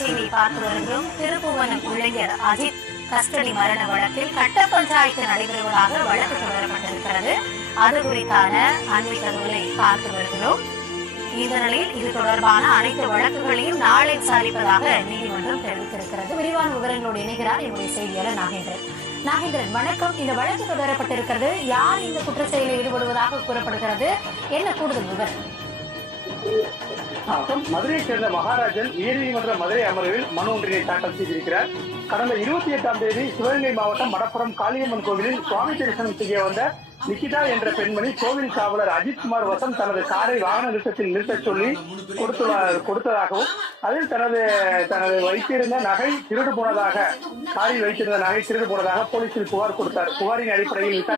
TV பார்த்து வருகிறோம். திருப்புவனம் இளைஞர் அஜித் கஸ்டடி மரண வழக்கில் கட்ட பஞ்சாயத்து நடைபெறுவதாக வழக்கு தொடரப்பட்டிருக்கிறது. அது குறித்தான அண்மை தகவலை பார்த்து வருகிறோம். இந்த நிலையில் இது தொடர்பான அனைத்து வழக்குகளையும் நாளை விசாரிப்பதாக நீதிமன்றம் தெரிவித்திருக்கிறது. விரிவான விவரங்களோடு இணைகிறார் என்னுடைய செய்தியாளர் நாகேந்திரன். நாகேந்திரன், வணக்கம். இந்த வழக்கு தொடரப்பட்டிருக்கிறது. யார் இந்த குற்ற செயலில் ஈடுபடுவதாக கூறப்படுகிறது? என்ன கூடுதல் விவரம்? மதுரையை சேர்ந்த மகாராஜன் உயர்நீதிமன்ற மதுரை அமர்வில் மனு ஒன்றினை தாக்கல் செய்திருக்கிறார். கடந்த 28ஆம் தேதி சிவகங்கை மாவட்டம் மடப்புறம் காளியம்மன் கோவிலில் சுவாமி தரிசனம் செய்ய வந்த நிகிதா என்ற பெண்மணி கோவில் காவலர் அஜித்குமார் வசம் தனது காரை வாகன நிறுத்தத்தில் நிறுத்தச் சொல்லி கொடுத்ததாகவும் அதில் தனது வைத்திருந்த நகை திருடு போனதாக காரில் வைத்திருந்த நகை திருடு போனதாக போலீசில் புகார் கொடுத்தார். புகாரின் அடிப்படையில்